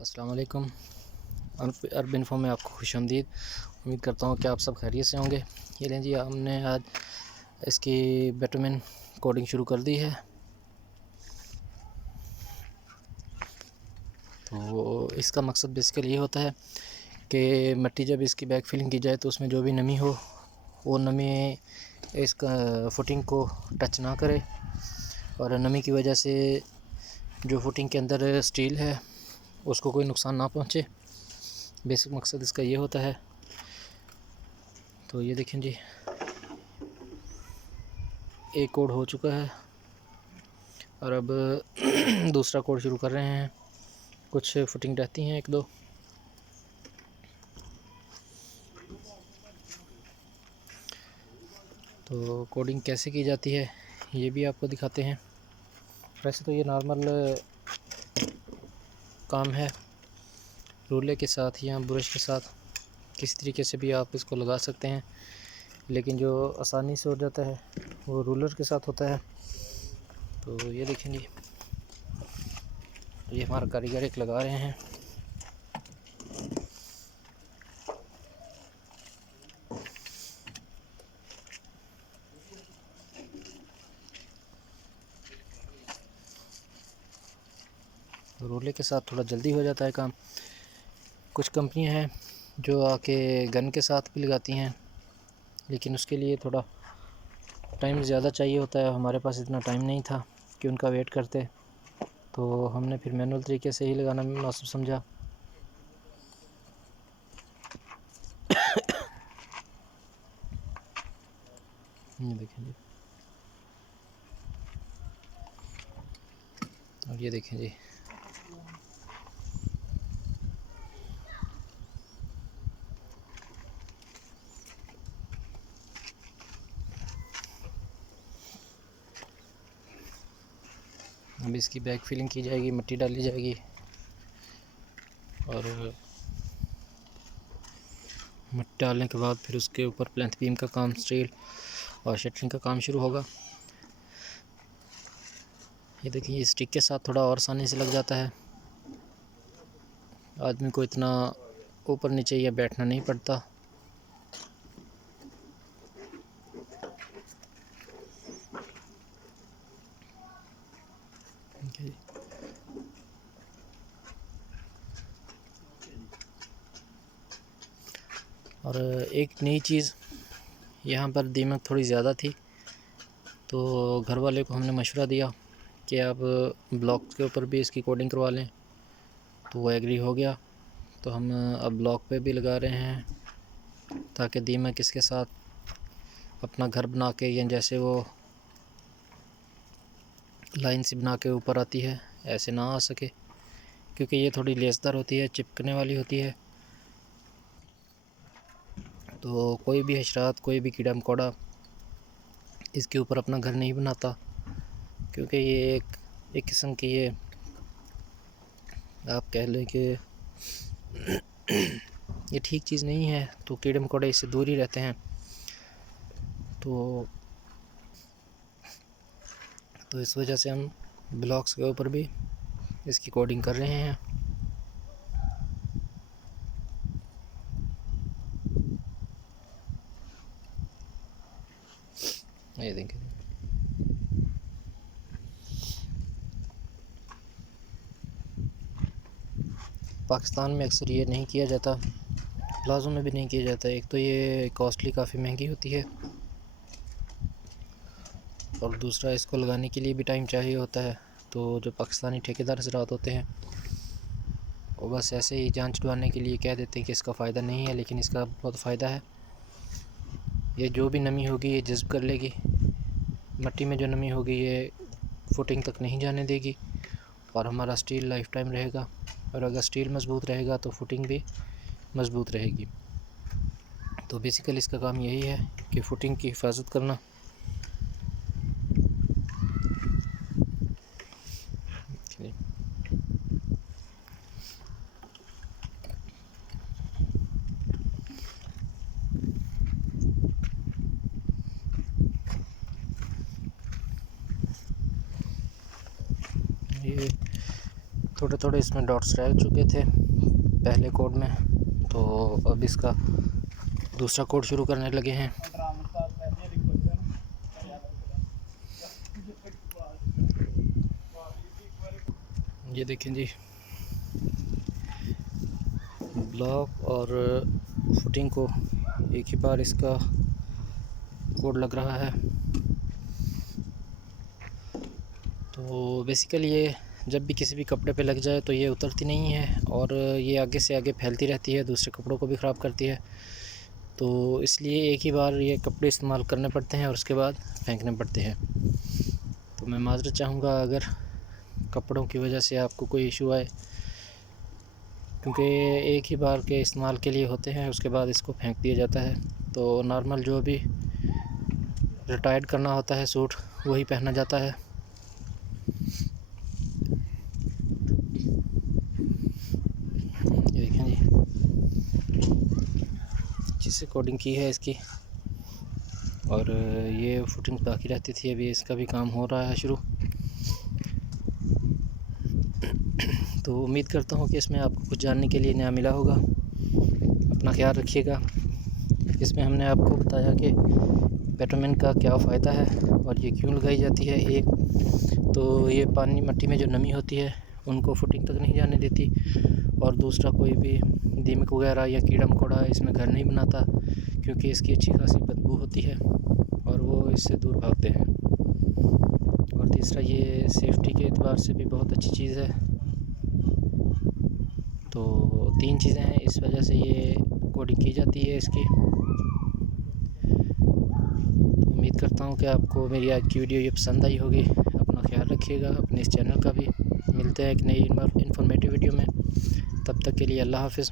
अस्सलाम वालेकुम। अरब इन्फो में आपको खुशामदीद। उम्मीद करता हूँ कि आप सब खैरियत से होंगे। ये लें जी, हमने आज इसकी बिटुमेन कोडिंग शुरू कर दी है। तो इसका मकसद बेसिकली ये होता है कि मिट्टी जब इसकी बैक फिलिंग की जाए तो उसमें जो भी नमी हो वो नमी इसका फुटिंग को टच ना करे और नमी की वजह से जो फुटिंग के अंदर स्टील है उसको कोई नुकसान ना पहुँचे। बेसिक मकसद इसका ये होता है। तो ये देखें जी, एक कोड हो चुका है और अब दूसरा कोड शुरू कर रहे हैं। कुछ फुटिंग रहती हैं, एक दो। तो कोडिंग कैसे की जाती है ये भी आपको दिखाते हैं। वैसे तो ये नॉर्मल काम है, रूलर के साथ या ब्रश के साथ किसी तरीके से भी आप इसको लगा सकते हैं, लेकिन जो आसानी से हो जाता है वो रूलर के साथ होता है। तो ये देखें जी, ये हमारा कारीगर एक लगा रहे हैं। रूलर के साथ थोड़ा जल्दी हो जाता है काम। कुछ कंपनियां हैं जो आके गन के साथ भी लगाती हैं, लेकिन उसके लिए थोड़ा टाइम ज़्यादा चाहिए होता है। हमारे पास इतना टाइम नहीं था कि उनका वेट करते, तो हमने फिर मैनुअल तरीके से ही लगाना मुनासिब समझा। ये देखें जी, और ये देखें जी, अब इसकी बैक फिलिंग की जाएगी, मिट्टी डाली जाएगी और मिट्टी डालने के बाद फिर उसके ऊपर प्लेंथ बीम का काम, स्टील और शटरिंग का काम शुरू होगा। ये देखिए, ये स्टिक के साथ थोड़ा और आसानी से लग जाता है। आदमी को इतना ऊपर नीचे या बैठना नहीं पड़ता। और एक नई चीज़, यहाँ पर दीमक थोड़ी ज़्यादा थी, तो घर वाले को हमने मशवरा दिया कि आप ब्लॉक के ऊपर भी इसकी कोडिंग करवा लें, तो वो एग्री हो गया। तो हम अब ब्लॉक पे भी लगा रहे हैं ताकि दीमक इसके साथ अपना घर बना के, या जैसे वो लाइन से बना के ऊपर आती है ऐसे ना आ सके, क्योंकि ये थोड़ी लेसदार होती है, चिपकने वाली होती है। तो कोई भी हशरात, कोई भी कीड़ा मकोड़ा इसके ऊपर अपना घर नहीं बनाता, क्योंकि ये एक किस्म की, ये आप कह लें कि ये ठीक चीज़ नहीं है। तो कीड़े मकोड़े इससे दूर ही रहते हैं। तो इस वजह से हम ब्लॉक्स के ऊपर भी इसकी कोडिंग कर रहे हैं। ये देखिए, पाकिस्तान में अक्सर ये नहीं किया जाता, प्लाज़ो में भी नहीं किया जाता। एक तो ये कॉस्टली काफ़ी महंगी होती है, और दूसरा इसको लगाने के लिए भी टाइम चाहिए होता है। तो जो पाकिस्तानी ठेकेदार हज़रात होते हैं वो बस ऐसे ही जान छुड़वाने के लिए कह देते हैं कि इसका फ़ायदा नहीं है, लेकिन इसका बहुत फ़ायदा है। ये जो भी नमी होगी ये जज़्ब कर लेगी। मिट्टी में जो नमी होगी ये फुटिंग तक नहीं जाने देगी, और हमारा स्टील लाइफ टाइम रहेगा। और अगर स्टील मज़बूत रहेगा तो फुटिंग भी मज़बूत रहेगी। तो बेसिकली इसका काम यही है कि फुटिंग की हिफाजत करना। ये थोड़े थोड़े इसमें डॉट्स रह चुके थे पहले कोड में, तो अब इसका दूसरा कोड शुरू करने लगे हैं। ये देखें जी, ब्लॉक और फुटिंग को एक ही बार इसका कोड लग रहा है। तो बेसिकली ये जब भी किसी भी कपड़े पे लग जाए तो ये उतरती नहीं है और ये आगे से आगे फैलती रहती है, दूसरे कपड़ों को भी ख़राब करती है। तो इसलिए एक ही बार ये कपड़े इस्तेमाल करने पड़ते हैं और उसके बाद फेंकने पड़ते हैं। तो मैं माज़रत चाहूँगा अगर कपड़ों की वजह से आपको कोई इशू आए, क्योंकि एक ही बार के इस्तेमाल के लिए होते हैं, उसके बाद इसको फेंक दिया जाता है। तो नॉर्मल जो भी रिटायर्ड करना होता है सूट वही पहना जाता है। ये देखें जी, जिससे कोडिंग की है इसकी, और ये फुटिंग बाकी रहती थी, अभी इसका भी काम हो रहा है शुरू। तो उम्मीद करता हूँ कि इसमें आपको कुछ जानने के लिए नया मिला होगा। अपना ख्याल रखिएगा। इसमें हमने आपको बताया कि पेट्रोमेन का क्या फ़ायदा है और ये क्यों लगाई जाती है। एक तो ये पानी मट्टी में जो नमी होती है उनको फुटिंग तक नहीं जाने देती, और दूसरा कोई भी दीमक वगैरह या कीड़ा मकोड़ा इसमें घर नहीं बनाता, क्योंकि इसकी अच्छी खासी बदबू होती है और वो इससे दूर भागते हैं। और तीसरा ये सेफ्टी के एतबार से भी बहुत अच्छी चीज़ है। तो 3 चीज़ें हैं, इस वजह से ये कोडिंग की जाती है इसकी। उम्मीद करता हूँ कि आपको मेरी आज की वीडियो ये पसंद आई होगी। अपना ख्याल रखिएगा, अपने इस चैनल का भी। मिलते हैं एक नई इन्फॉर्मेटिव वीडियो में, तब तक के लिए अल्लाह हाफ़िज़।